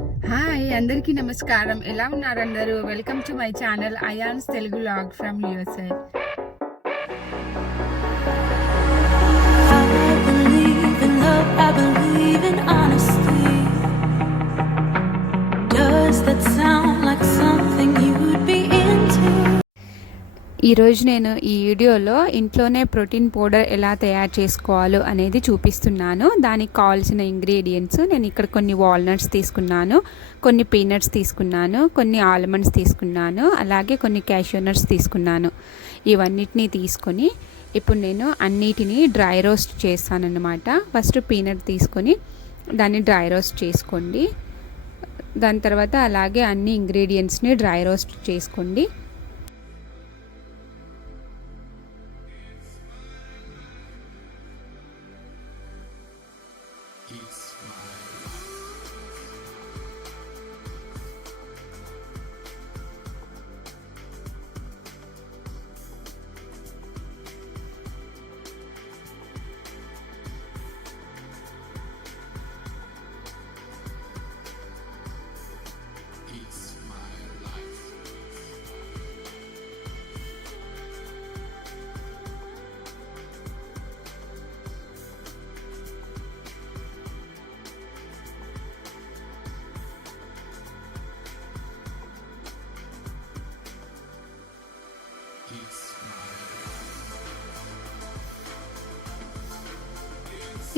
Hi అందరికీ నమస్కారం. ఎలా ఉన్నారు అందరూ? Welcome to my channel Ayans Telugu vlog from USA ఈరోజు నేను ఈ వీడియోలో ఇంట్లోనే ప్రోటీన్ పౌడర్ ఎలా తయారు చేసుకోవాలో అనేది చూపిస్తున్నాను. దానికి కావాల్సిన ఇంగ్రీడియంట్స్ నేను ఇక్కడ కొన్ని వాల్నట్స్ తీసుకున్నాను కొన్ని పీనట్స్ తీసుకున్నాను కొన్ని ఆల్మండ్స్ తీసుకున్నాను అలాగే కొన్ని క్యాషోనట్స్ తీసుకున్నాను. ఇవన్నిటిని తీసుకొని ఇప్పుడు నేను అన్నిటినీ డ్రై రోస్ట్ చేస్తానన్నమాట. ఫస్ట్ పీనట్ తీసుకొని దాన్ని డ్రై రోస్ట్ చేసుకోండి. దాని తర్వాత అలాగే అన్ని ఇంగ్రీడియంట్స్ని డ్రై రోస్ట్ చేసుకోండి. Peace.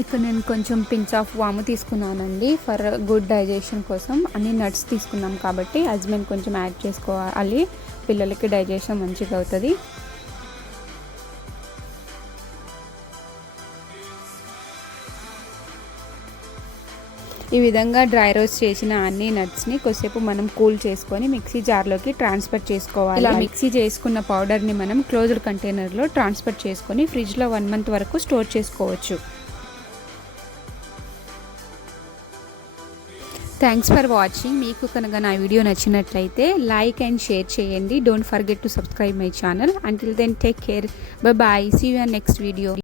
ఇక్కడ నేను కొంచెం పించ్ ఆఫ్ వాము తీసుకున్నానండి ఫర్ గుడ్ డైజెషన్ కోసం. అన్ని నట్స్ తీసుకున్నాం కాబట్టి హస్బెండ్ కొంచెం యాడ్ చేసుకోవాలి. పిల్లలకి డైజెషన్ మంచిగా అవుతుంది. ఈ విధంగా డ్రై రోస్ట్ చేసిన అన్ని నట్స్ని కొద్దిసేపు మనం కూల్ చేసుకొని మిక్సీ జార్లోకి ట్రాన్స్ఫర్ చేసుకోవాలి. ఇలా మిక్సీ చేసుకున్న పౌడర్ని మనం క్లోజ్డ్ కంటైనర్లో ట్రాన్స్ఫర్ చేసుకొని ఫ్రిడ్జ్లో వన్ మంత్ వరకు స్టోర్ చేసుకోవచ్చు. థ్యాంక్స్ ఫర్ వాచింగ్ మీకు కనుక నా వీడియో నచ్చినట్లయితే లైక్ అండ్ షేర్ చేయండి. Don't forget to subscribe my channel until then take care bye bye see you next video